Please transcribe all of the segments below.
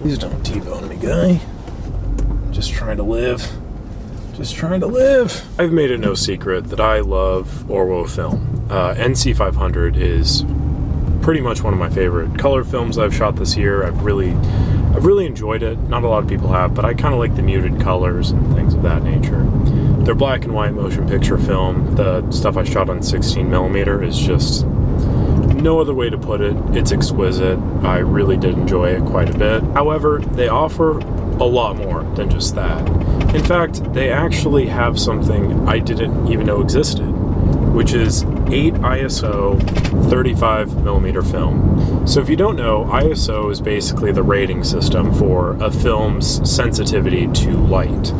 Please don't T-bone me, guy. Just trying to live. Just trying to live. I've made it no secret that I love Orwo film. NC500 is pretty much one of my favorite color films I've shot this year. I've really enjoyed it. Not a lot of people have, but I kind of like the muted colors and things of that nature. Their black and white motion picture film, the stuff I shot on 16mm, is just no other way to put it. It's exquisite. I really did enjoy it quite a bit. However, they offer a lot more than just that. In fact, they actually have something I didn't even know existed, which is 8 ISO 35mm film. So if you don't know, ISO is basically the rating system for a film's sensitivity to light.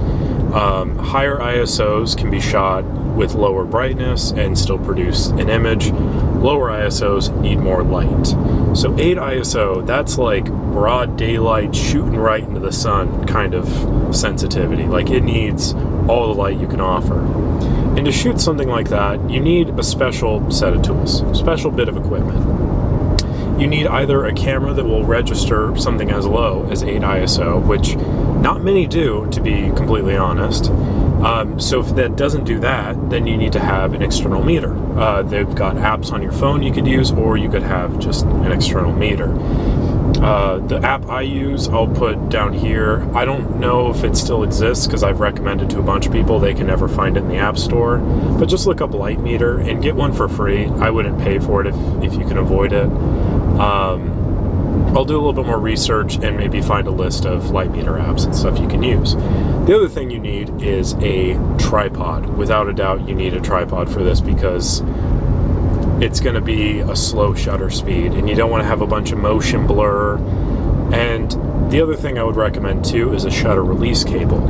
Higher ISOs can be shot with lower brightness and still produce an image. Lower ISOs need more light. So 8 ISO, that's like broad daylight, shooting right into the sun kind of sensitivity. Like, it needs all the light you can offer. And to shoot something like that, you need a special set of tools, a special bit of equipment. You need either a camera that will register something as low as 8 ISO, which not many do, to be completely honest. So if that doesn't do that, then you need to have an external meter. They've got apps on your phone you could use, or you could have just an external meter. The app I use, I'll put down here. I don't know if it still exists because I've recommended to a bunch of people. They can never find it in the App Store. But just look up Light Meter and get one for free. I wouldn't pay for it if you can avoid it. I'll do a little bit more research and maybe find a list of light meter apps and stuff you can use. The other thing you need is a tripod. Without a doubt, you need a tripod for this because it's going to be a slow shutter speed and you don't want to have a bunch of motion blur. And the other thing I would recommend too is a shutter release cable.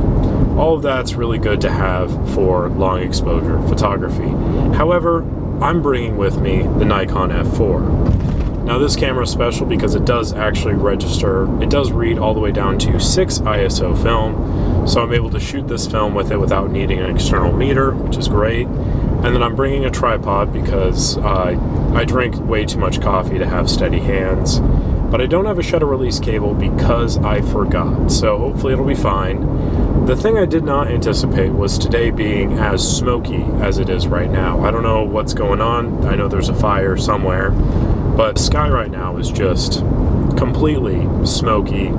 All of that's really good to have for long exposure photography. However, I'm bringing with me the Nikon F4. Now this camera is special because it does actually register, it does read all the way down to 6 ISO film, so I'm able to shoot this film with it without needing an external meter, which is great. And then I'm bringing a tripod because I drink way too much coffee to have steady hands, but I don't have a shutter release cable because I forgot, so hopefully it'll be fine. The thing I did not anticipate was today being as smoky as it is right now. I don't know what's going on. I know there's a fire somewhere. But the sky right now is just completely smoky.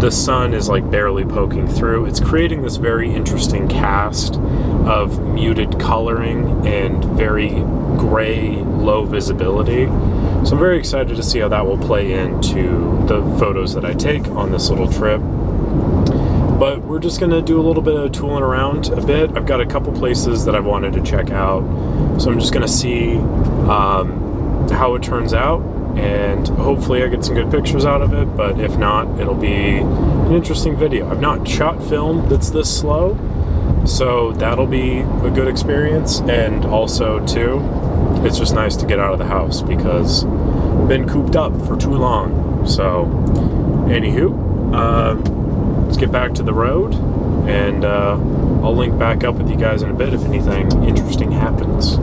The sun is like barely poking through. It's creating this very interesting cast of muted coloring and very gray, low visibility. So I'm very excited to see how that will play into the photos that I take on this little trip. But we're just going to do a little bit of tooling around a bit. I've got a couple places that I've wanted to check out. So I'm just going to see how it turns out, and hopefully I get some good pictures out of it, but if not, it'll be an interesting video. I've not shot film that's this slow, so that'll be a good experience. And also too, it's just nice to get out of the house because I've been cooped up for too long. So anywho, let's get back to the road, and I'll link back up with you guys in a bit if anything interesting happens.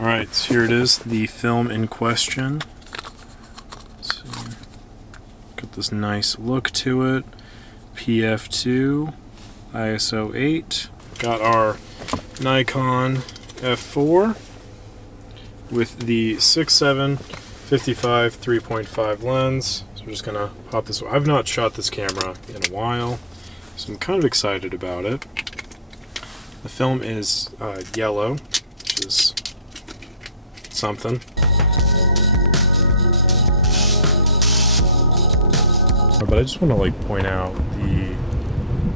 Alright, so here it is, the film in question. So, got this nice look to it. PF2, ISO 8. Got our Nikon F4 with the 6.7 55 3.5 lens. So we're just gonna pop this. I've not shot this camera in a while, so I'm kind of excited about it. The film is yellow, which is something. But I just want to like point out the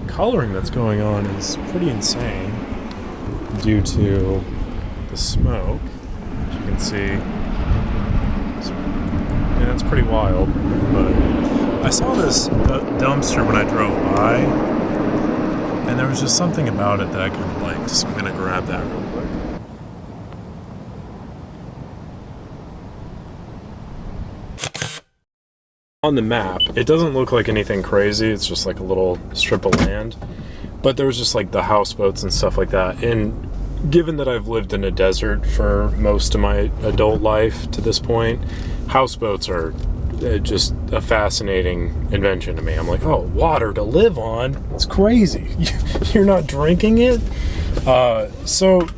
coloring that's going on is pretty insane due to the smoke. As you can see, yeah, that's pretty wild. But I saw this dumpster when I drove by, and there was just something about it that I kind of liked, so I'm gonna grab that real quick. On the map, it doesn't look like anything crazy. It's just like a little strip of land. But there was just like the houseboats and stuff like that. And given that I've lived in a desert for most of my adult life to this point, houseboats are just a fascinating invention to me. I'm like, oh, water to live on? It's crazy. You're not drinking it? So,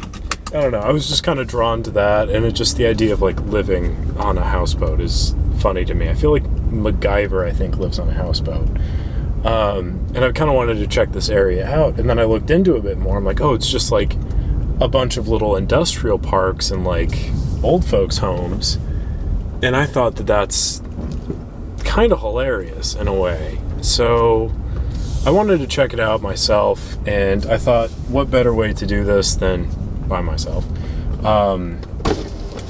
I don't know. I was just kind of drawn to that, and it's just the idea of like living on a houseboat is funny to me. I feel like MacGyver, I think, lives on a houseboat. And I kind of wanted to check this area out, and then I looked into it a bit more. I'm like, oh, it's just like a bunch of little industrial parks and like old folks' homes. And I thought that that's kind of hilarious in a way. So I wanted to check it out myself, and I thought, what better way to do this than by myself?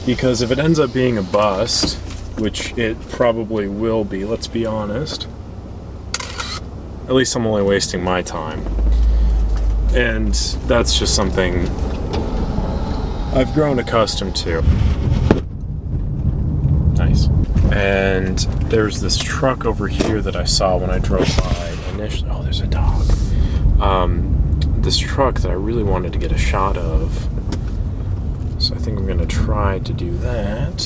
Because if it ends up being a bust, which it probably will be, let's be honest, at least I'm only wasting my time. And that's just something I've grown accustomed to. Nice. And there's this truck over here that I saw when I drove by initially. Oh, there's a dog. This truck that I really wanted to get a shot of. So I think I'm going to try to do that.